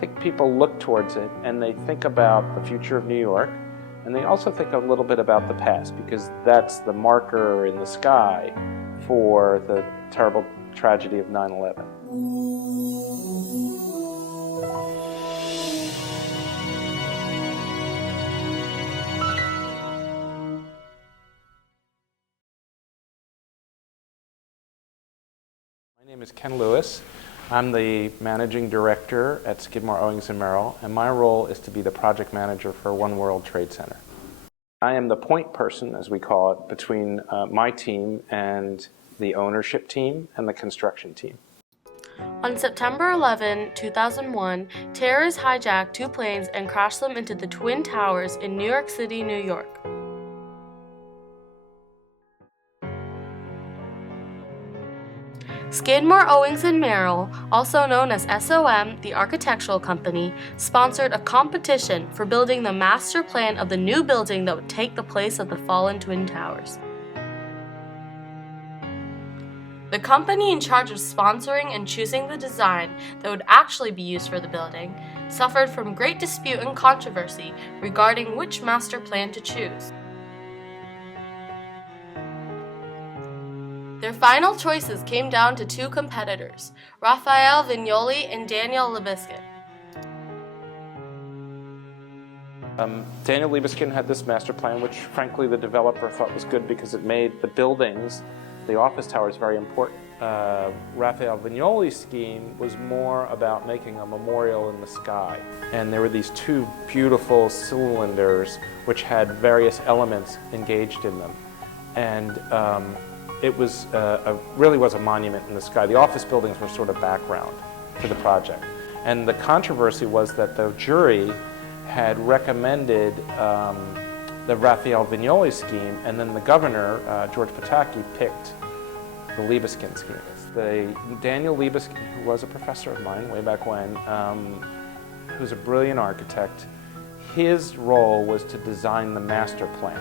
think people look towards it and they think about the future of New York, and they also think a little bit about the past, because that's the marker in the sky for the terrible tragedy of 9/11. My name is Ken Lewis. I'm the managing director at Skidmore, Owings & Merrill, and my role is to be the project manager for One World Trade Center. I am the point person, as we call it, between my team and the ownership team and the construction team. On September 11, 2001, terrorists hijacked 2 planes and crashed them into the Twin Towers in New York City, New York. Skidmore, Owings & Merrill, also known as SOM, the architectural company, sponsored a competition for building the master plan of the new building that would take the place of the fallen Twin Towers. The company in charge of sponsoring and choosing the design that would actually be used for the building suffered from great dispute and controversy regarding which master plan to choose. Their final choices came down to 2 competitors, Raphael Vignoli and Daniel Libeskind. Daniel Libeskind had this master plan, which frankly the developer thought was good because it made the buildings, the office towers, very important. Raphael Vignoli's scheme was more about making a memorial in the sky. And there were these 2 beautiful cylinders which had various elements engaged in them. And it was really was a monument in the sky. The office buildings were sort of background to the project. And the controversy was that the jury had recommended the Raphael Vignoli scheme, and then the governor, George Pataki, picked the Libeskind scheme. The Daniel Libeskind, who was a professor of mine way back when, who's a brilliant architect, his role was to design the master plan,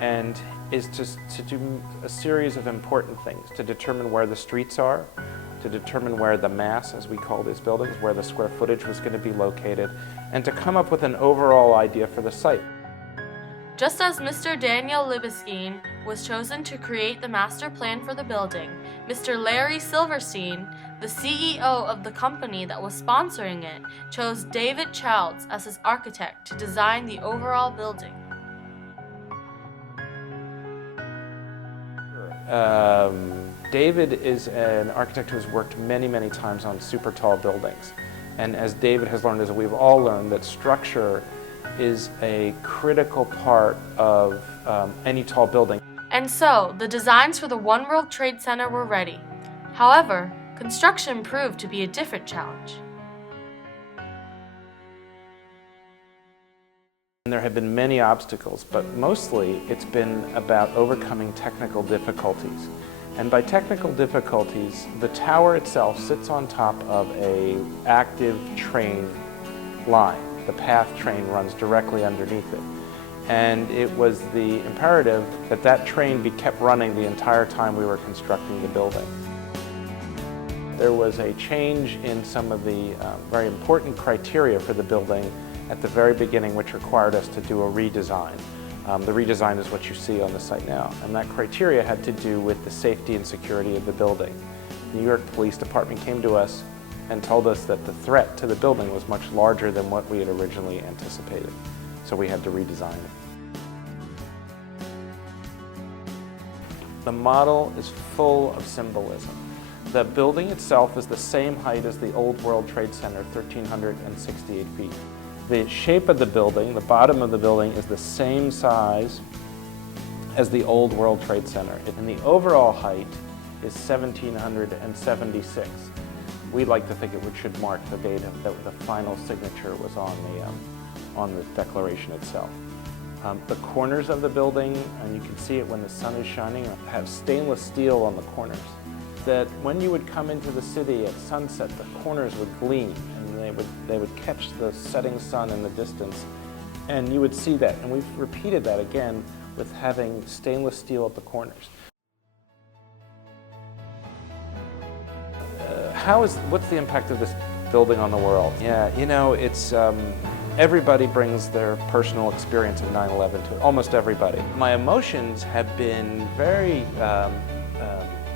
and is to do a series of important things, to determine where the streets are, to determine where the mass, as we call these buildings, where the square footage was going to be located, and to come up with an overall idea for the site. Just as Mr. Daniel Libeskind was chosen to create the master plan for the building, Mr. Larry Silverstein, the CEO of the company that was sponsoring it, chose David Childs as his architect to design the overall building. David is an architect who has worked many, many times on super tall buildings. And as David has learned, as we've all learned, that structure is a critical part of any tall building. And so, the designs for the One World Trade Center were ready. However, construction proved to be a different challenge. There have been many obstacles, but mostly it's been about overcoming technical difficulties. And by technical difficulties, the tower itself sits on top of an active train line. The PATH train runs directly underneath it. And it was the imperative that that train be kept running the entire time we were constructing the building. There was a change in some of the very important criteria for the building at the very beginning, which required us to do a redesign. The redesign is what you see on the site now, and that criteria had to do with the safety and security of the building. The New York Police Department came to us and told us that the threat to the building was much larger than what we had originally anticipated, so we had to redesign it. The model is full of symbolism. The building itself is the same height as the old World Trade Center, 1,368 feet. The shape of the building, the bottom of the building, is the same size as the old World Trade Center. And the overall height is 1,776. We like to think it should mark the date that the final signature was on the declaration itself. The corners of the building, and you can see it when the sun is shining, have stainless steel on the corners. That when you would come into the city at sunset, the corners would gleam, and they would catch the setting sun in the distance, and you would see that. And we've repeated that again with having stainless steel at the corners. What's the impact of this building on the world. Yeah, you know, it's everybody brings their personal experience of 9/11 to it, almost everybody. My emotions have been very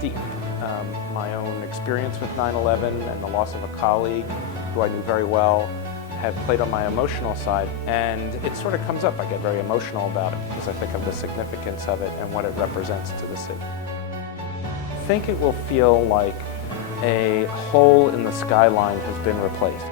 deep. My own experience with 9/11 and the loss of a colleague who I knew very well have played on my emotional side, and it sort of comes up. I get very emotional about it because I think of the significance of it and what it represents to the city. I think it will feel like a hole in the skyline has been replaced.